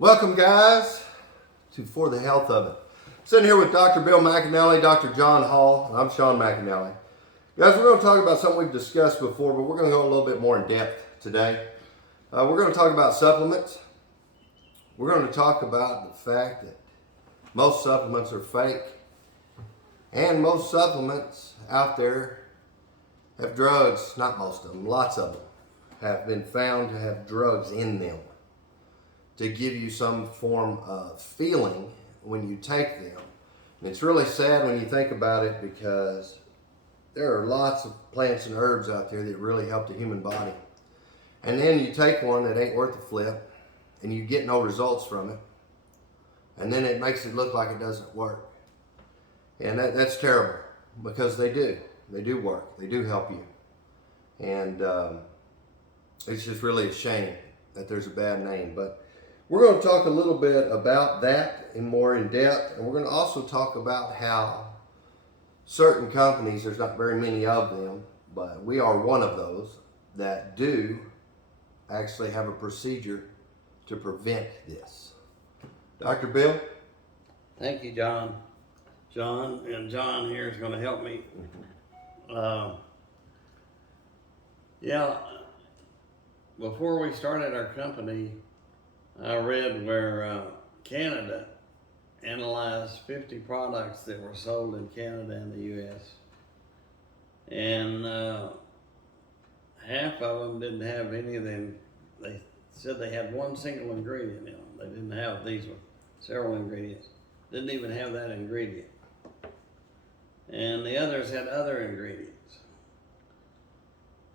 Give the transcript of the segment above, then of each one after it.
Welcome, guys, to For the Health of It. Sitting here with Dr. Bill McAnally, Dr. John Hall, and I'm Sean McAnally. Guys, we're going to talk about something we've discussed before, but we're going to go a little bit more in depth today. We're going to talk about supplements. We're going to talk about the fact that most supplements are fake, and most supplements out there have drugs. Not most of them, lots of them have been found to have drugs in them to give you some form of feeling when you take them. And it's really sad when you think about it, because there are lots of plants and herbs out there that really help the human body. And then you take one that ain't worth a flip and you get no results from it. And then it makes it look like it doesn't work. And that's terrible, because they do. They do work. They do help you. And it's just really a shame that there's a bad name. But we're going to talk a little bit about that in more in depth, and we're going to also talk about how certain companies, there's not very many of them, but we are one of those that do actually have a procedure to prevent this. Dr. Bill? Thank you, John. John here is going to help me. Before we started our company, I read where Canada analyzed 50 products that were sold in Canada and the U.S. And half of them didn't have any of them. They said they had one single ingredient in them. They didn't have these with several ingredients. Didn't even have that ingredient. And the others had other ingredients.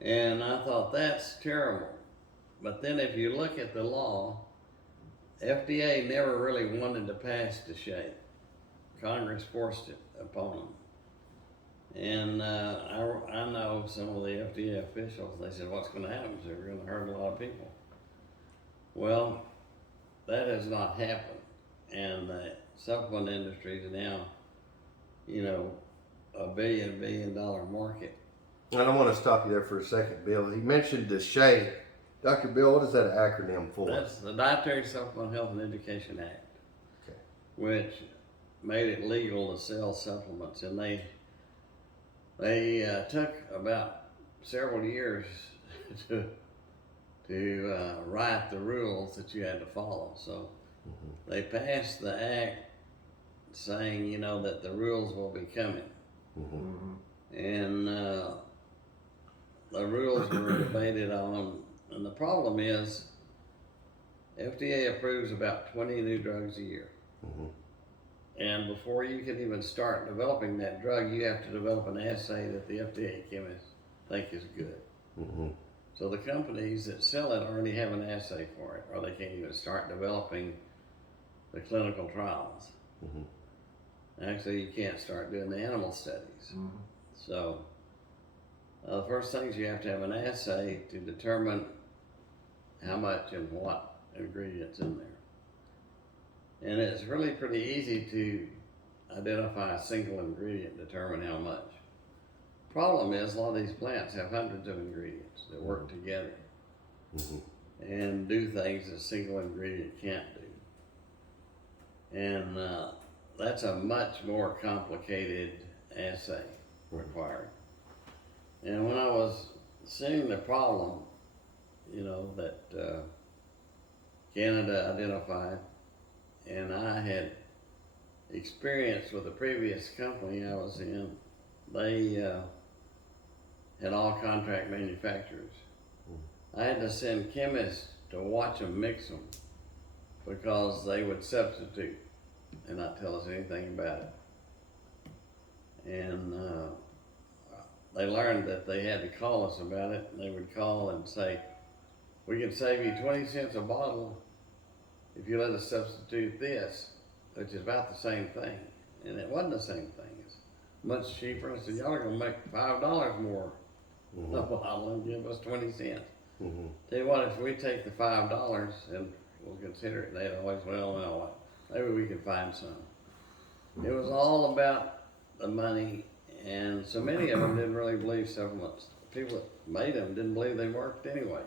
And I thought, that's terrible. But then if you look at the law, FDA never really wanted to pass the shake. Congress forced it upon them. And I know some of the FDA officials, they said, what's going to happen? So we're going to hurt a lot of people. Well, that has not happened. And the supplement industry is now, a billion dollar market. And I want to stop you there for a second, Bill. He mentioned the shake. Dr. Bill, what is that acronym for? That's the Dietary Supplement Health and Education Act, Okay. which made it legal to sell supplements. And they took about several years to write the rules that you had to follow. So they passed the act saying, that the rules will be coming. And the rules were debated on. And the problem is, FDA approves about 20 new drugs a year. And before you can even start developing that drug, you have to develop an assay that the FDA chemists think is good. So the companies that sell it already have an assay for it, or they can't even start developing the clinical trials. Actually, you can't start doing the animal studies. So the first thing is you have to have an assay to determine how much and what ingredients in there. And it's really pretty easy to identify a single ingredient and determine how much. Problem is, a lot of these plants have hundreds of ingredients that work together and do things that a single ingredient can't do. And that's a much more complicated assay required. And when I was seeing the problem, that Canada identified, and I had experience with the previous company I was in, they had all contract manufacturers. I had to send chemists to watch them mix them, because they would substitute and not tell us anything about it. And they learned that they had to call us about it, and they would call and say, we can save you 20 cents a bottle if you let us substitute this, which is about the same thing. And it wasn't the same thing. It's much cheaper. I said, y'all are going to make $5 more a bottle and give us 20 cents. Tell you what, if we take the $5 and we'll consider it, they'd always, well, maybe we can find some. It was all about the money, and so many of them didn't really believe supplements. People that made them didn't believe they worked anyway.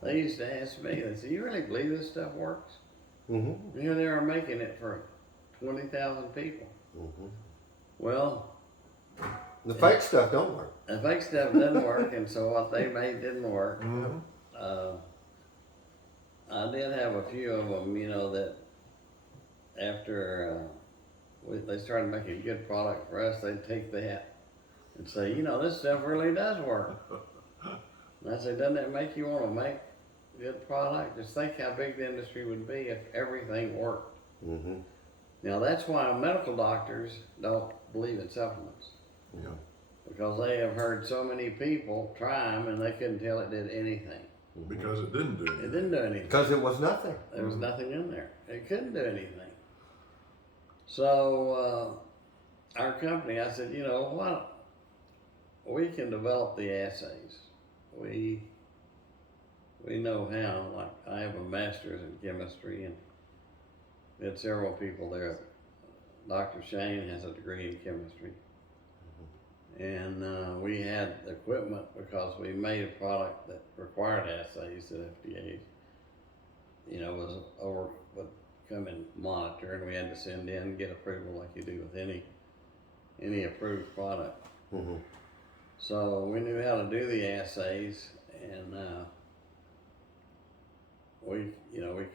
They used to ask me, they said, you really believe this stuff works? Here they are making it for 20,000 people. Well, The fake stuff don't work. the fake stuff doesn't work, and so what they made didn't work. I did have a few of them, you know, that after they started making a good product for us, they'd take that and say, you know, this stuff really does work. And I said, doesn't that make you want to make a good product? Just think how big the industry would be if everything worked. Now that's why medical doctors don't believe in supplements. Yeah. Because they have heard so many people try them and they couldn't tell it did anything. Because it didn't do anything. It didn't do anything. Because it was nothing. There was nothing in there. It couldn't do anything. So our company, I said, you know what? We can develop the assays. We know how. Like I have a master's in chemistry, and we had several people there. Dr. Shane has a degree in chemistry. And we had equipment because we made a product that required assays that FDA, you know, would come and monitor, and we had to send in and get approval like you do with any approved product. So we knew how to do the assays, and we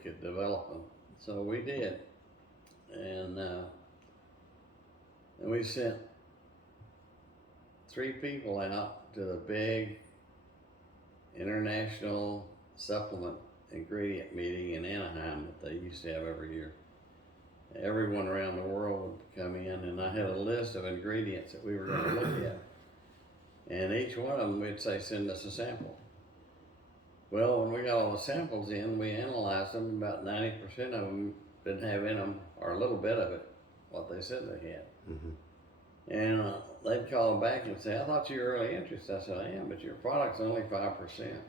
could develop them. So we did, and we sent 3 people out to the big international supplement ingredient meeting in Anaheim that they used to have every year. Everyone around the world would come in, and I had a list of ingredients that we were going to look at. And each one of them, we'd say, send us a sample. Well, when we got all the samples in, we analyzed them. About 90% of them didn't have in them, or a little bit of it, what they said they had. And they'd call back and say, I thought you were really interested. I said, I am, but your product's only 5%.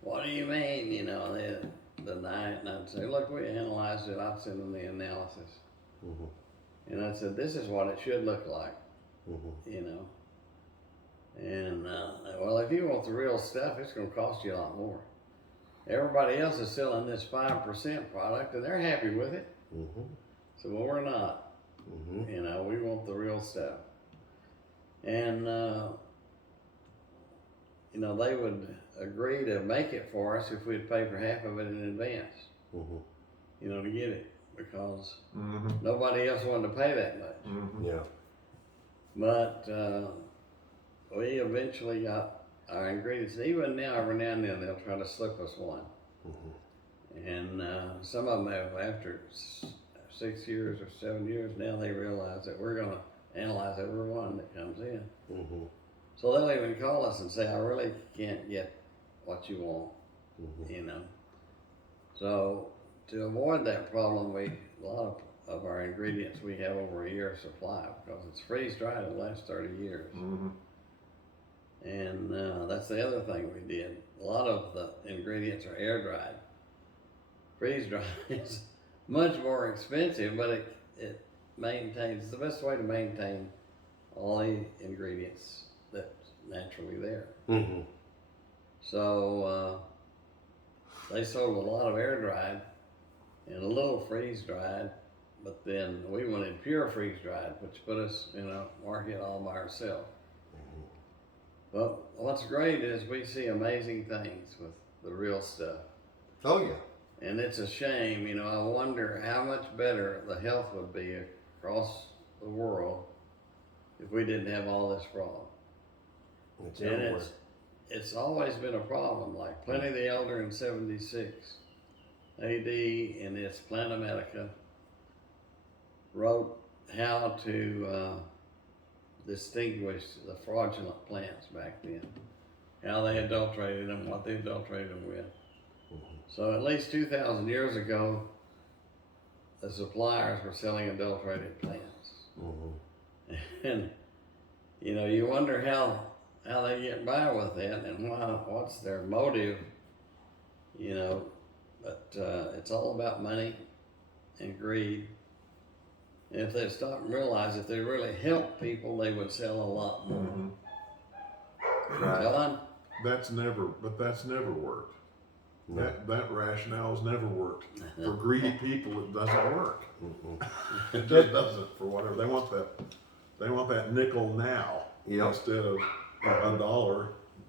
What do you mean? You know, they'd deny it, and I'd say, look, we analyzed it. I'd send them the analysis. And I said, this is what it should look like, you know. And, well, if you want the real stuff, it's going to cost you a lot more. Everybody else is selling this 5% product, and they're happy with it. So, well, we're not. You know, we want the real stuff. And, you know, they would agree to make it for us if we'd pay for half of it in advance, you know, to get it, because nobody else wanted to pay that much. Yeah. But we eventually got our ingredients. Even now, every now and then, they'll try to slip us one. And some of them have, after 6 years or 7 years, now they realize that we're going to analyze every one that comes in. So they'll even call us and say, I really can't get what you want, you know. So to avoid that problem, a lot of our ingredients we have over a year's supply, because it's freeze dried. It'll last 30 years. And that's the other thing we did. A lot of the ingredients are air dried. Freeze dried is much more expensive, but it maintains, the best way to maintain all the ingredients that's naturally there. So they sold a lot of air dried and a little freeze dried, but then we wanted pure freeze dried, which put us in a market all by ourselves. Well, what's great is we see amazing things with the real stuff. Oh, yeah. And it's a shame, you know, I wonder how much better the health would be across the world if we didn't have all this fraud. And it's always been a problem. Like Pliny the Elder in 76 AD in his Planta Medica wrote how to distinguish the fraudulent plants back then, how they adulterated them, what they adulterated them with. So at least 2,000 years ago, the suppliers were selling adulterated plants. And, you know, you wonder how they get by with that and what's their motive, you know. But it's all about money and greed. And if they'd stop and realize if they really helped people, they would sell a lot more. Right. John? That's never worked. That rationale has never worked. For greedy people, it doesn't work. Mm-hmm. It just doesn't for whatever. They want that nickel now Yep. instead of $1,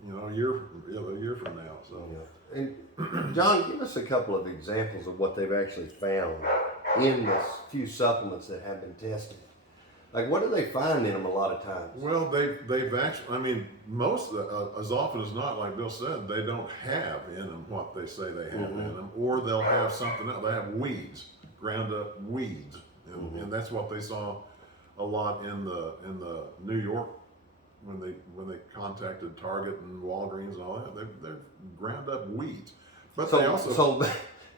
a year from now. So. Yeah. And John, give us a couple of examples of what they've actually found in this few supplements that have been tested. Like, what do they find in them a lot of times? Well, they've actually, I mean, most of the, as often as not, like Bill said, they don't have in them what they say they have in them, or they'll have something else. They have weeds, ground up weeds, and that's what they saw a lot in the New York when they contacted Target and Walgreens and all that. They're ground up weeds, but they also. So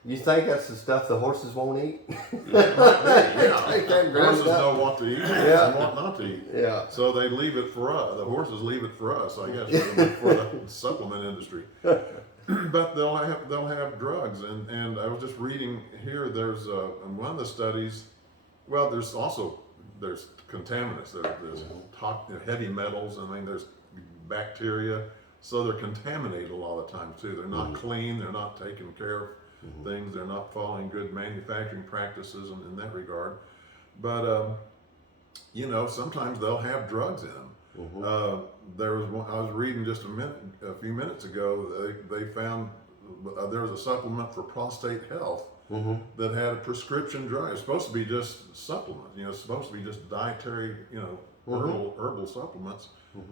you think that's the stuff the horses won't eat? Yeah, Take that ground horses up. know what to eat and what not to eat. Yeah. So they leave it for us. The horses leave it for us, I guess, for the supplement industry. But they'll have drugs, and I was just reading here. There's in one of the studies. Well, there's contaminants. There's heavy metals. I mean, there's bacteria. So they're contaminated a lot of the time too. They're not clean. They're not taking care of things. They're not following good manufacturing practices in that regard. But sometimes they'll have drugs in them. There was one I was reading just a few minutes ago. They found there was a supplement for prostate health that had a prescription drug. It's supposed to be just supplement. It's supposed to be just dietary, herbal supplements.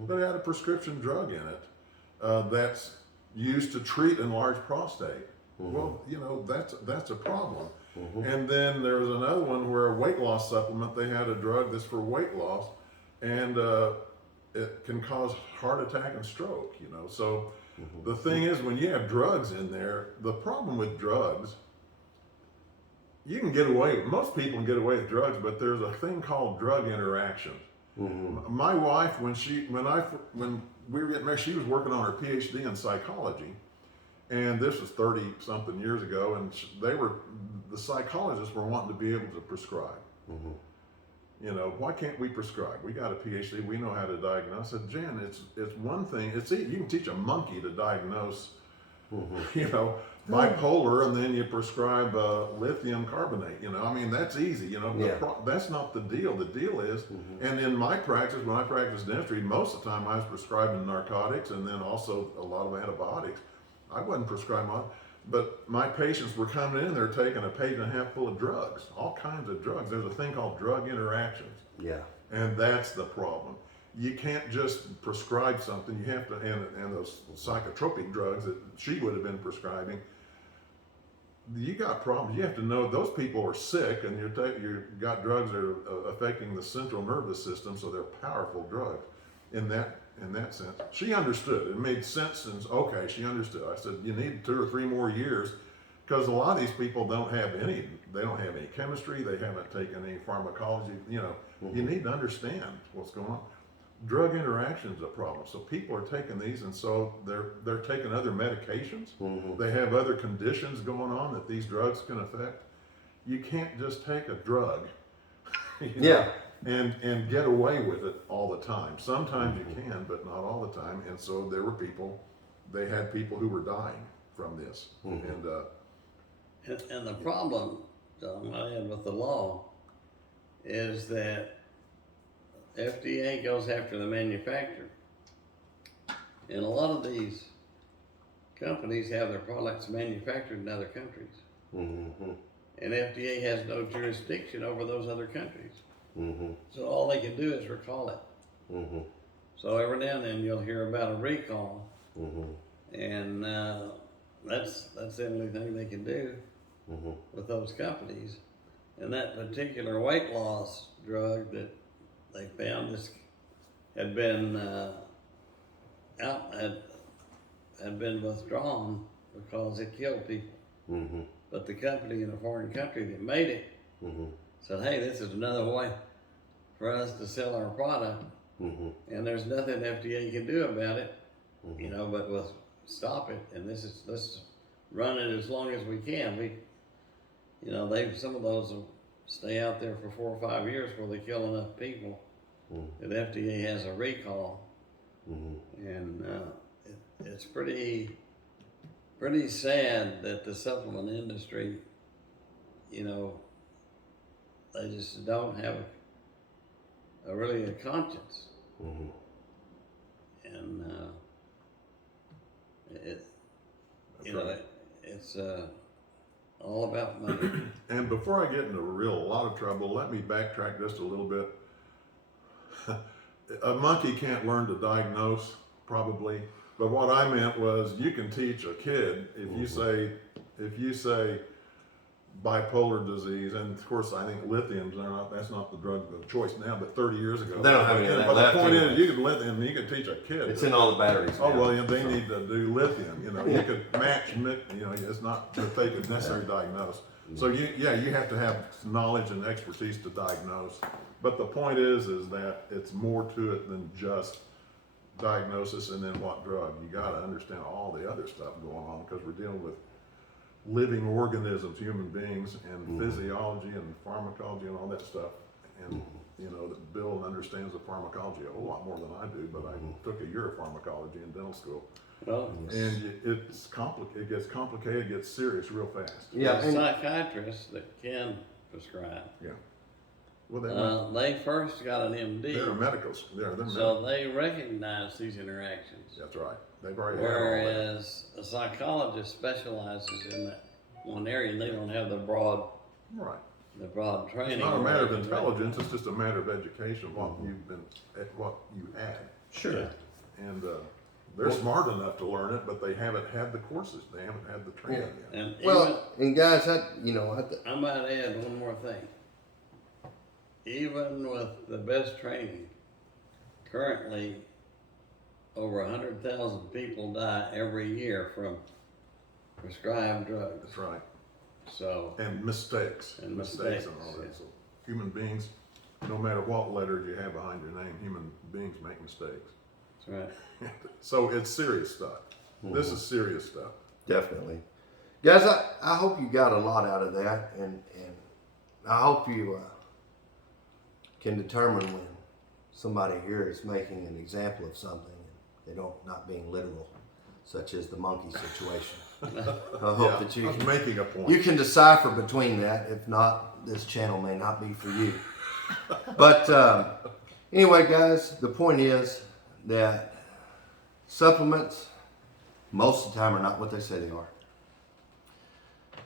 But it had a prescription drug in it that's used to treat enlarged prostate. Well, that's a problem. And then there was another one where a weight loss supplement, they had a drug that's for weight loss, and it can cause heart attack and stroke, So the thing is, when you have drugs in there, the problem with drugs, you can get away, most people can get away with drugs, but there's a thing called drug interactions. My wife, when we were getting married, she was working on her PhD in psychology. And this was 30-something years ago, and the psychologists were wanting to be able to prescribe. Why can't we prescribe? We got a PhD, we know how to diagnose. I said, Jen, it's one thing. You can teach a monkey to diagnose, bipolar, and then you prescribe lithium carbonate. I mean, that's easy. That's not the deal. The deal is, and in my practice, when I practiced dentistry, most of the time I was prescribing narcotics and then also a lot of antibiotics. I wasn't prescribing one, but my patients were coming in, they're taking a page and a half full of drugs, all kinds of drugs. There's a thing called drug interactions. Yeah. And that's the problem. You can't just prescribe something, you have to, and those psychotropic drugs that she would have been prescribing, you got problems. You have to know those people are sick, and you've got drugs that are affecting the central nervous system, so they're powerful drugs in that sense. She understood. It made sense, and okay, she understood. I said, you need 2 or 3 more years, because a lot of these people don't have any chemistry, they haven't taken any pharmacology, you need to understand what's going on. Drug interaction is a problem. So people are taking these, and so they're taking other medications. They have other conditions going on that these drugs can affect. You can't just take a drug. And get away with it all the time. Sometimes you can, but not all the time. And so they had people who were dying from this. And the problem, John, I had with the law is that FDA goes after the manufacturer. And a lot of these companies have their products manufactured in other countries. And FDA has no jurisdiction over those other countries. So all they can do is recall it. So every now and then you'll hear about a recall, and that's the only thing they can do with those companies. And that particular weight loss drug that they found had been had been withdrawn because it killed people. But the company in a foreign country that made it said, hey, this is another way for us to sell our product, and there's nothing FDA can do about it, but we'll stop it, and let's run it as long as we can. Some of those will stay out there for 4 or 5 years before they kill enough people that FDA has a recall, and it's pretty pretty sad that the supplement industry, you know, they just don't have really a conscience. Mhm. And it, That's you know, right. it's all about money. And before I get into a lot of trouble, let me backtrack just a little bit. A monkey can't learn to diagnose, probably, but what I meant was you can teach a kid if you say bipolar disease, and of course I think lithium's that's not the drug of choice now, but 30 years ago. They don't have any of that But left the point anyway. is, you can teach a kid. It's in all the batteries. Oh now. well, yeah, they need to do lithium. You know, you could match. You know, it's not that they could necessarily diagnose. So you have to have knowledge and expertise to diagnose. But the point is that it's more to it than just diagnosis and then what drug. You got to understand all the other stuff going on because we're dealing with living organisms, human beings, and physiology and pharmacology and all that stuff. And you know that Bill understands the pharmacology a whole lot more than I do. But I took a year of pharmacology in dental school. Well, And it's complicated. It gets complicated. It gets serious real fast. Yeah, the and psychiatrists that can prescribe, Yeah. Well, they first got an MD, they're medical. They're so they recognize these interactions. That's right. They've already had all that. Whereas a psychologist specializes in that one area, and they don't have the broad Right. training. It's not a matter of intelligence. It's just a matter of education. What you had, sure. Yeah. and they're smart enough to learn it, but they haven't had the courses. They haven't had the training yet. And Well, and guys, I might add one more thing. Even with the best training, currently over 100,000 people die every year from prescribed drugs. That's right. So, And mistakes. And mistakes and mistakes, all that. yeah. So human beings, no matter what letters you have behind your name, human beings make mistakes. that's right. So it's serious stuff. This is serious stuff. definitely, guys. I hope you got a lot out of that, and I hope you can determine when somebody here is making an example of something and they don't not being literal, such as the monkey situation. I hope that I was you making a point. you can decipher between that. If not, this channel may not be for you. But anyway, guys, the point is that supplements most of the time are not what they say they are.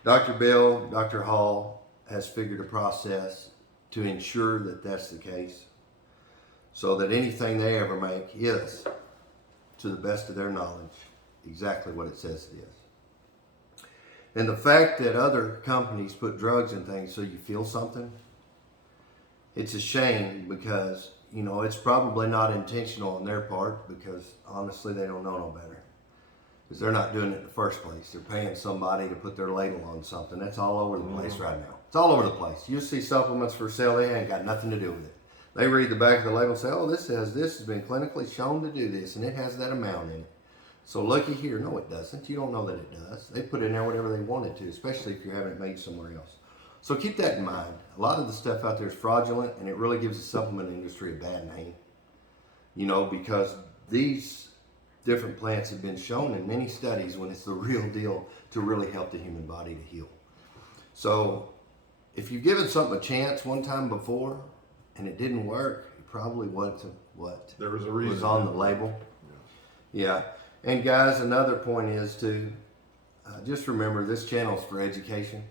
Dr. Bill, Dr. Hall has figured a process to ensure that that's the case, so that anything they ever make is, to the best of their knowledge, exactly what it says it is. And the fact that other companies put drugs in things so you feel something, it's a shame because, you know, it's probably not intentional on their part because honestly they don't know no better. Because they're not doing it in the first place. They're paying somebody to put their label on something. That's all over the place right now. It's all over the place. You see supplements for sale, they ain't got nothing to do with it. They read the back of the label and say, oh, this has been clinically shown to do this, and it has that amount in it. So looky here. No, it doesn't. You don't know that it does. They put in there whatever they wanted to, especially if you're having it made somewhere else. So keep that in mind. A lot of the stuff out there is fraudulent, and it really gives the supplement industry a bad name. You know, because these different plants have been shown in many studies when it's the real deal to really help the human body to heal. So if you've given something a chance one time before and it didn't work, it probably wasn't what There was a reason. was on the label. Yeah. And guys, another point is to just remember this channel is for education.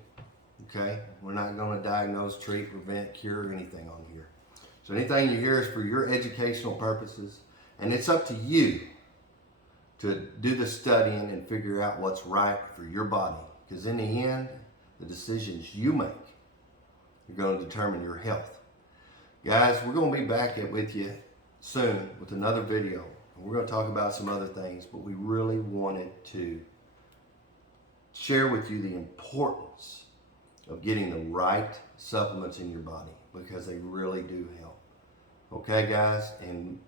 Okay? We're not going to diagnose, treat, prevent, cure, anything on here. So anything you hear is for your educational purposes, and it's up to you to do the studying and figure out what's right for your body. Because in the end, the decisions you make are going to determine your health. Guys, we're going to be back with you soon with another video. We're going to talk about some other things, but we really wanted to share with you the importance of getting the right supplements in your body because they really do help. Okay, guys? And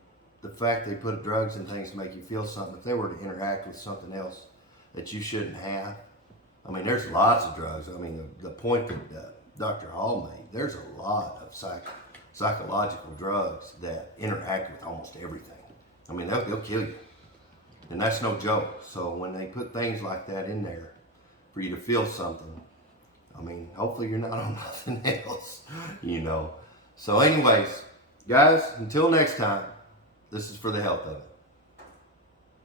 the fact they put drugs and things to make you feel something, if they were to interact with something else that you shouldn't have, I mean, there's lots of drugs. I mean, the point that Dr. Hall made, there's a lot of psychological drugs that interact with almost everything. I mean, they'll kill you. And that's no joke. So when they put things like that in there for you to feel something, I mean, hopefully you're not on nothing else, you know. So anyways, guys, until next time, this is for the health of it.